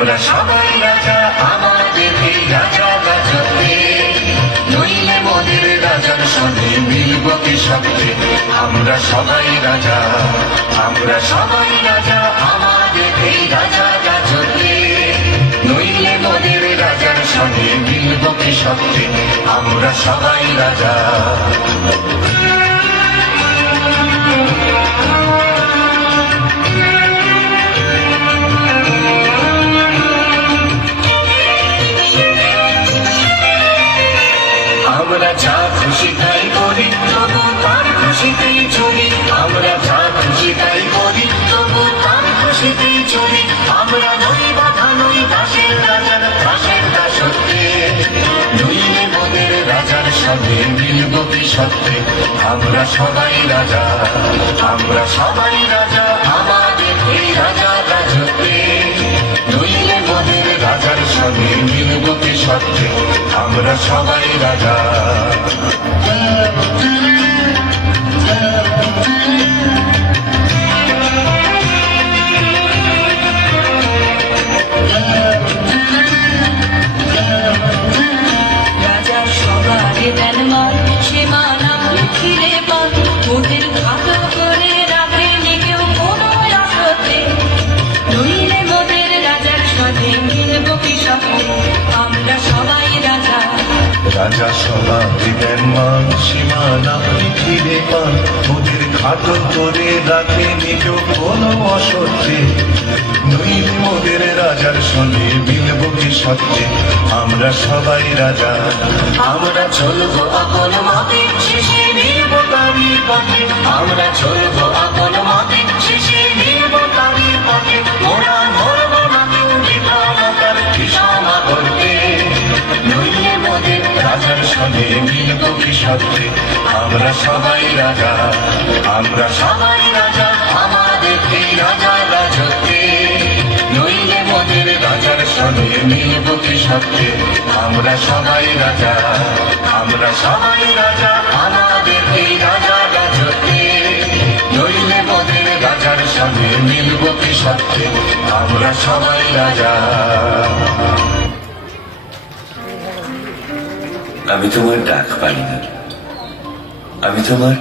আমরা সবাই রাজা আমাদের এই রাজা রাজত্বে, নইলে মোদের রাজার সঙ্গে মিলব কি সত্যে। আমরা সবাই রাজা, আমরা সবাই রাজা আমাদের এই রাজা রাজত্বে, নইলে মোদের রাজার সঙ্গে মিলব কি সত্যে। আমরা সবাই রাজা। আমরা যা খুশি তাই করি, তবু তার খুশিতেই চলি। আমরা যা খুশি তাই করি, তবু তার খুশিতেই চলি। আমরা নই বাধা, নই দাসের রাজার দাসের দাসত্বে, নইলে মোদের রাজার সঙ্গে মিলব কি সত্যে। আমরা সবাই রাজা, আমরা সবাই রাজা আমাদের এই রাজা রাজত্বে, নইলে মোদের রাজার সঙ্গে মিলব কি সত্যে। আমরা সবাই রাজা। রাজা সবারে দেন মান, সে মান আপনি ফিরে পান। মোদের খাটো করে রাখেনি কেউ কোনো আসতে, নইলে মোদের রাজার সাথে মিলব কি সত্যে। আমরা সবাই রাজা। রাজা সবাই দেন মান, সীমানা ফিরে পান। ওদের খাটো করে রাখে নিজ কোনো অসত্যে, নইলে মোদের রাজার সঙ্গে মিলব কি সত্যে। আমরা সবাই রাজা। আমরা চলবো আপন মতে, শেষে মিলব তারই পথে। আমরা চলবো আপন মতে, শেষে মিলব তারই পথে। মোরা ধরব না কেউ বিফলতার বিষমা করতে, নইলে মোদের রাজার সঙ্গে মিলব কি সত্যে। আমরা সবাই রাজা, আমরা সবাই রাজা আমাদের এই রাজা রাজত্বে, নইলে মোদের রাজার সঙ্গে মিলব কি সত্যে। আমরা সবাই রাজা, আমরা সবাই রাজা আমাদের এই রাজা রাজত্বে, নইলে মোদের রাজার সঙ্গে মিলব কি সত্যে। আমরা সবাই রাজা। আমি তোমার ডাক পাই না, আমি তোমার